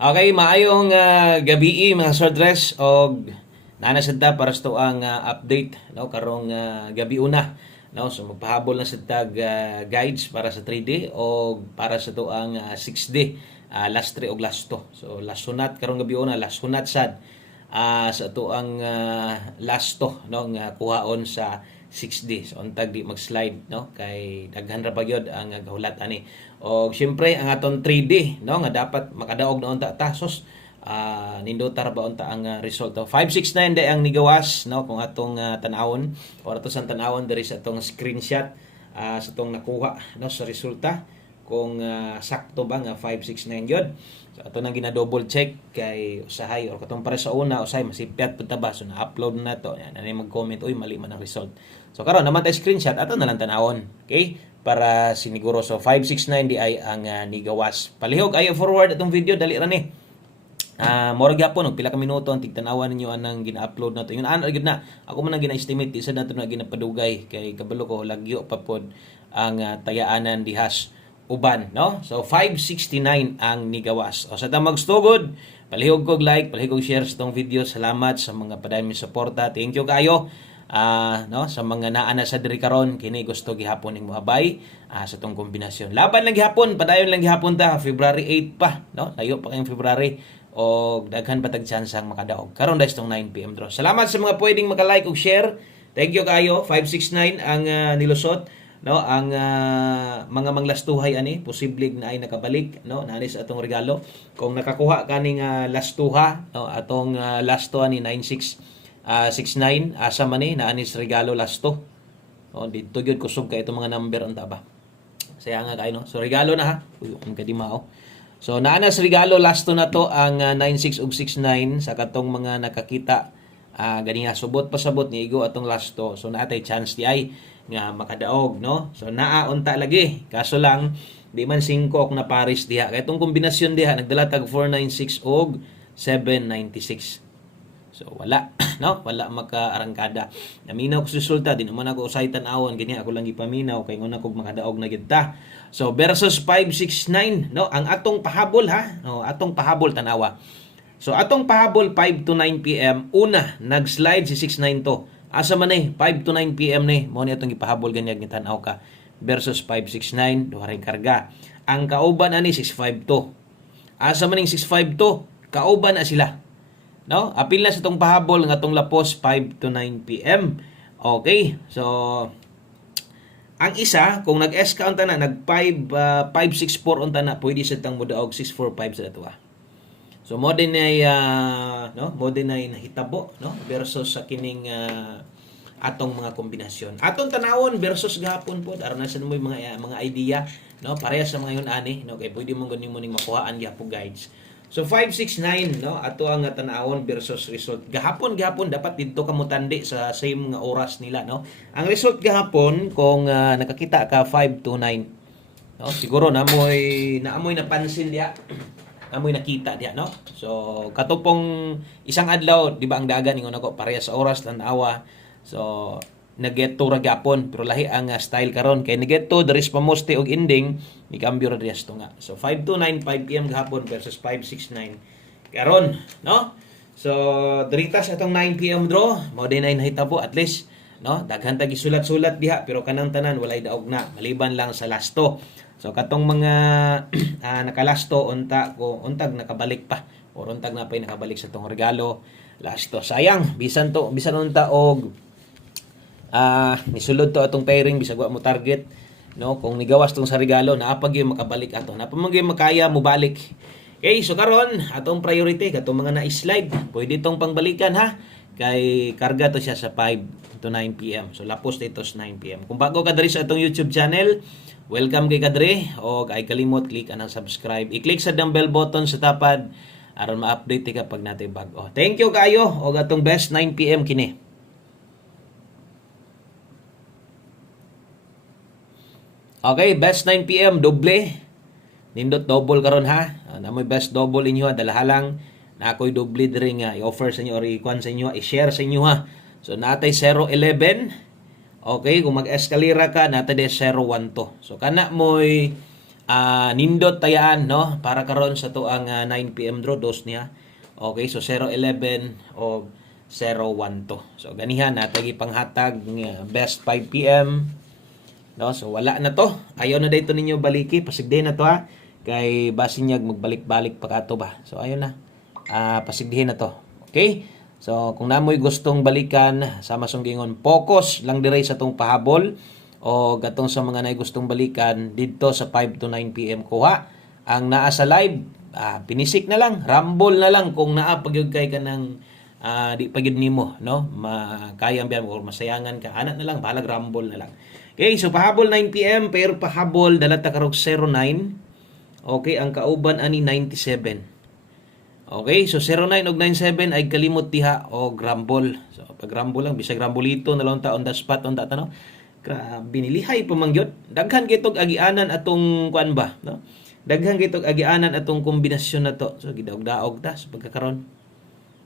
Okay, maayong gabi mga swordress og nanasad ta para sa ang update no karong gabi una no, so magpahabol na sa tag guides para sa 3D o para sa to ang 6D, last 3 og last 2. So last sunat karong gabi una, last sunat sad sa to ang last 2 no nga kuhaon sa 6D. So untag di mag-slide no kay daghan ra pa gyud ang gahulat ani. O syempre ang aton 3D no nga dapat makadaog na unta tasos nindotar ba unta ang resulta. 569 day ang nigawas no kung atong tan-awon or ato sang tan-awon diri sa atong screenshot sa atong nakuha no sa resulta kung sakto ba nga 569 gyud. So ato nang gina-double check kay usahay or katong para sa una usahay masipyat pud ta ba, so na-upload na to yan ani mag-comment uy mali man ang result. So karon naman tay screenshot ato na lang tan-awon, okay, para siniguro. So 569 di ay ang nigawas. Palihog ayo forward atong video dali ra ni. Mora gyapon og pila ka minuto ang tigtanawan ninyo anang gina-upload nato. Yun ana gyud na. Ako man ang gina-estimate isa nato na ginapadugay kay kabalo ko lagyo pa pod ang tayaanan dihas uban no. So 569 ang nigawas. O sa tamang stugod, palihog kog like, palihog kog share sa tong video. Salamat sa mga padayong suporta. Thank you kayo. No, sa mga naana sa diri karon kini gusto gihapon ning moabay sa tong kombinasyon. Laban lang gihapon, padayon lang gihapon ta February 8 pa, no? Layo pa kayong February o daghan patag chance ang makadaog. Karon dahil tong 9 PM draw. Salamat sa mga pwedeng maka-like ug share. Thank you kayo. 569 ang nilusot no ang mga manglastuhay ani posible na ay nakabalik no nani sa atong regalo kung nakakuha kaning lastuha no atong last to ani 9669 asa man ni naanis regalo lasto no dito gyud kusog kay itong mga number unta ba saya nga kay no. So regalo na ha uy ang kadimao. So naanas regalo lasto na to ang 96 ug 69 sa katong mga nakakita ganiha subot pasabot ni igo atong lasto. So naatay chance di ay nga makadaog no. So naa unta lagi kaso lang di man 5 na pares diha kay itong kombinasyon diha nagdala tag 496 og 796. So wala no, wala maka-arangkada. Naminaw ko resulta di naman ako usay tan-awon gani ako lang ipaminaw kay nguna kog makadaog na gid ta. So versus 569 no ang atong pahabol ha. No, atong pahabol tanawa. So atong pahabol 5 to 9 PM una nag-slide si 69 to. Asa man ni 5 to 9 PM ni mo ni atong ipahabol ganyag ni tan-aw ka versus 569 duha ring karga. Ang kauban ani 652. Asa man ning 652 kauban na sila. No? Apil na sa itong pahabol ng atong lapos 5 to 9 PM. Okay. So, ang isa, kung nag-S ka unta na, nag-564 unta na, pwede sa itang mudaog 645 sa datuwa. So, mo din ay, no? Mo din ay nahitabo, no? Versus sa kining atong mga kombinasyon. Atong tanawon versus gahapon po, aron na sa mo yung mga idea, no? Pareha sa mga yun ani, no? Kaya pwede mong ganyan mo ning makuhaan gihapon guides. So 569 no ato ang tan-awon versus result. Gahapon dapat didto ka mutandi sa same nga oras nila no. Ang result gahapon kung nakakita ka 529 no siguro naamoy napansin diha. Amoy nakita diha no. So katupong isang adlaw di ba ang dagan ingon ako pareha sa oras tan-awa. So naget to ra gyapon pero lahi ang style karon kay naget to there is pamoste og ending ni cambio ra dias to nga. So 529 5 PM gahapon versus 569 karon no. So dirita sa atong 9 PM draw mo din ay nahitabo at least no daghan ta gisulat-sulat diha pero kanang tanan walay daog na maliban lang sa lasto. So katong mga nakalasto unta ko untag nakabalik pa or untag na pay nakabalik sa tong regalo lasto. Sayang bisan unta og nisulod to atong pairing bisag wa mo target no kung nigawas tong sa regalo naapag yung makabalik ato napamag yung makaya mo balik. Okay, so karon atong priority katong mga na-slide pwede tong pangbalikan ha kay karga to siya sa 5 to 9 PM. So lapos dito sa 9 PM. Kung bago ka diri sa atong YouTube channel, welcome kay kadre o ay kalimot click anang subscribe. I-click sa bell button sa tapad aron ma-update ka pag natay bag-o. Thank you kayo og atong best 9 PM kini. Okay, best 9 PM, doble. Nindot double karon ha. Namoy best double inyo, dalahalang na ako'y doble diri nga i-offer sa inyo or i-kuan sa inyo, i-share sa inyo ha. So natay 011. Okay, kung mag-eskalera ka, natay 012. So kana mo'y nindot tayaan no para karon sa tuang 9 PM draw dos niya. Okay, so 011 o 012. So ganihan natay panghatag nga best 5 PM. No, so wala na to. Ayaw na dayto ninyo baliki, pasigdihin na to ha. Kay basinyag magbalik-balik pa kato ba. So ayaw na. Pasigdihin na to. Okay? So kung namoy gustong balikan sa masunggingon, focus lang dire sa tong pahabol o gatong sa mga nay gustong balikan didto sa 5 to 9 PM kuha ang naa sa live. Pinisik na lang, rumble na lang kung naa pagyud kay kanang di pagyud nimo no makayang biyan or masayangan ka anak na lang balag rumble na lang. Okay, so pahabol 9 PM pero pahabol dala ta karog 09. Okay, ang kauban ani 97. Okay, so 09 ug 97 ay kalimot diha o rumble. So pag rumble lang bisag rumbolito na lang ta on the spot on that no. Grabe nilihay pa mangyod. Daghan kitog agianan atong kuan ba no. Daghan kitog agianan atong kombinasyon na to. So gidaog-daog ta sa pagkakaron.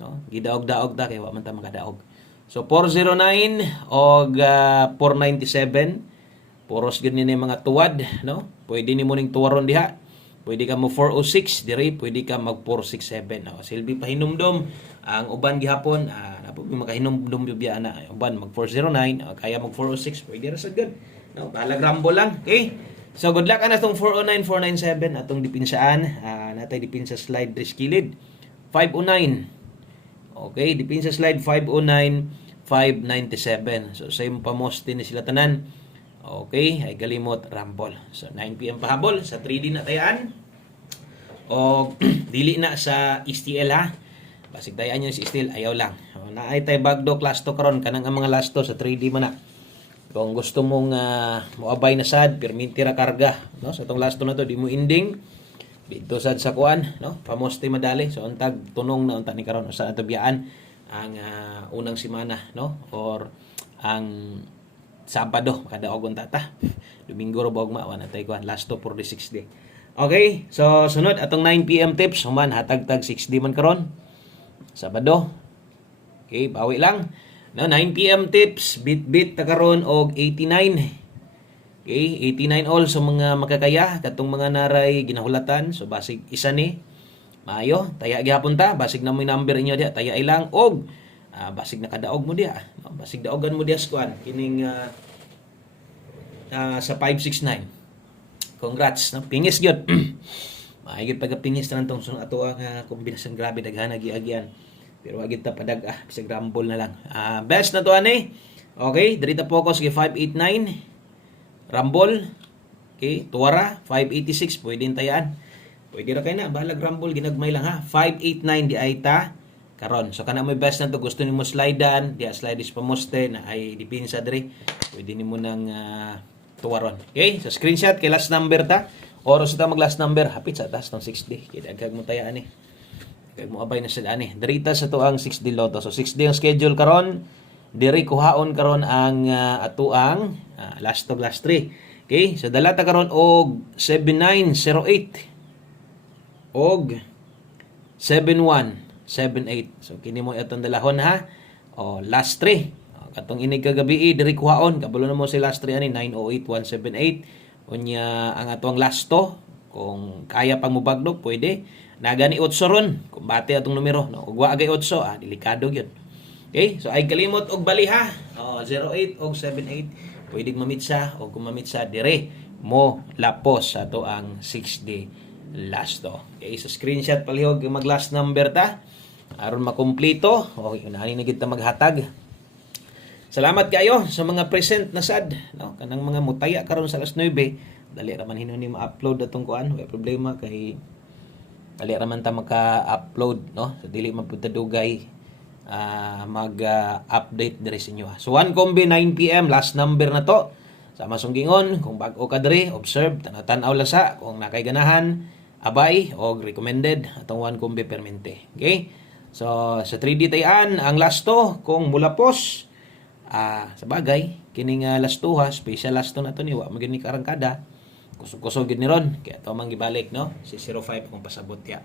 No, gidaog-daog ta kay wa man ta makadaog. So 409 og 497 puros gid ni mga tuwad no. Pwede nimo ning tuwaron diha. Pwede ka mo 406 diri, pwede ka mag 467. Silbi pahinumdom ang uban gihapon, napo makahinumdom biya na uban mag 409, kaya mag 406, pwede ra sad gud. No, balag rambo lang. Okay? So good luck ana tong 409 497 atong dipinsaan. Natay dipinsa slide dris kilid. 509. Okay, dipinsa slide 509 597. So same pamos din sila tanan. Okay, ay galimot rumble. So 9 PM pahabol sa 3D na tayaan. O dili na sa STL ha. Basig tayaan yung sa STL ayaw lang. Naay tay bagdo class to karon kanang ang mga last to sa 3D man na. Kung gusto mong moabay na sad perminti ra karga no sa tong last to na to di mo ending dito sad sa kuan no pamoste madali so untag tunong na unta ni karon usa ato biyaan ang unang semana no or ang Sabado makadaog unta ta. Domingo ro bawag mawan natay kuan last to for the 6 day. Okay, so sunod atong 9 PM tips human hatag-tag 6D man karon. Sabado. Okay, bawi lang. No, 9 PM tips bit ta karon og 89. Okay, 89 all sa mga makakaya katong mga naray ginahulatan so basig isa ni maayo taya gihapon ta basig na mo number inyo diha taya ilang og basig nakadaog mo diha no? Basig daogan mo diha squad kining sa 569. Congrats no pingis gyud. Maayod pagapingis na tong sunod ato ang kombinasyon grabe daghan agi-agian pero wag ta padag bisag rumble na lang. Best na to ani. Okay, diri ta focus kay 589 rumble. Okay, tuwara 586 pwede tayaan. Pwede ra kay na balag rumble ginagmay lang ha. 589 di ay ta karon. So kana mo best na to gusto nimo slidean, dia slide is pamoste na ay dipinsa diri. Pwede nimo nang tuwaron. Okay? So screenshot kay last number ta. Oras ta mag last number hapit sa taas ng 6D. Kay dagdag mo taya ani. Kay mo abay na sila ani. Dirita sa to ang 6D Lotto. So 6D ang schedule karon. Diri kuhaon karon ang atuang last of last 3. Okay? So dala ta karon og 7908 og 7178. So kini mo atong dalahon ha. O last 3. Katong inig kagabi diri kuhaon kabalo na mo si last 3 ani 908178. Unya ang atong last to kung kaya pang mubagdog pwede. Nagani 8 ron kung bate atong numero no. Ug wa agay 8 delikado gyud. Okay? So ay kalimot og baliha. 08 og 78 pwede mamitsa o kung mamitsa dire mo lapos ato ang 6D last to. Okay, so screenshot palihog mag last number ta aron makumpleto. Okay, unahin na gid ta maghatag. Salamat kayo sa mga present na sad no kanang mga mutaya karon sa alas 9 dali ra man hinon ni ma-upload atong kuan, wala problema kay dali ra man ta maka-upload no so dili man pud ta dugay mag-update diri sa inyo. So 1 kombi 9 PM last number na to. Sa masunggingon kung bag-o ka diri observe tan-aw lang sa kung nakay ganahan abay og recommended atong 1 kombi permente. Okay? So sa 3D tayan ang last to kung mulapos sa bagay kining last to ha special last to na to ni wa magini karangkada kusog-kusog gid ni ron kaya to man gibalik no si 05 kung pasabot ya.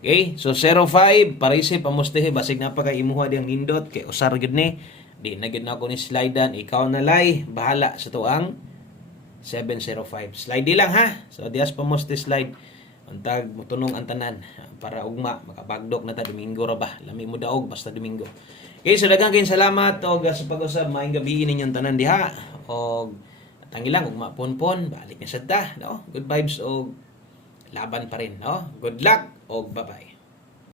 Okay, so 05 parisi pamustehe basig na pa kay imuha diyang nindot kay usar gid ni di na gid na ko ni slidean ikaw na lay bahala sa tuang 0917-705. Slide di lang ha. So dias pa mo slide. Untag motunong ang tanan para ugma makapagdok na ta Domingo ra ba. Lami mo daog basta Domingo. Okay, so daghang kayong salamat og sa pag-usab maayong gabi ninyong tanan diha og tangi lang ugma ponpon balik ni sadta no. Good vibes og laban pa rin no. Good luck og bye-bye.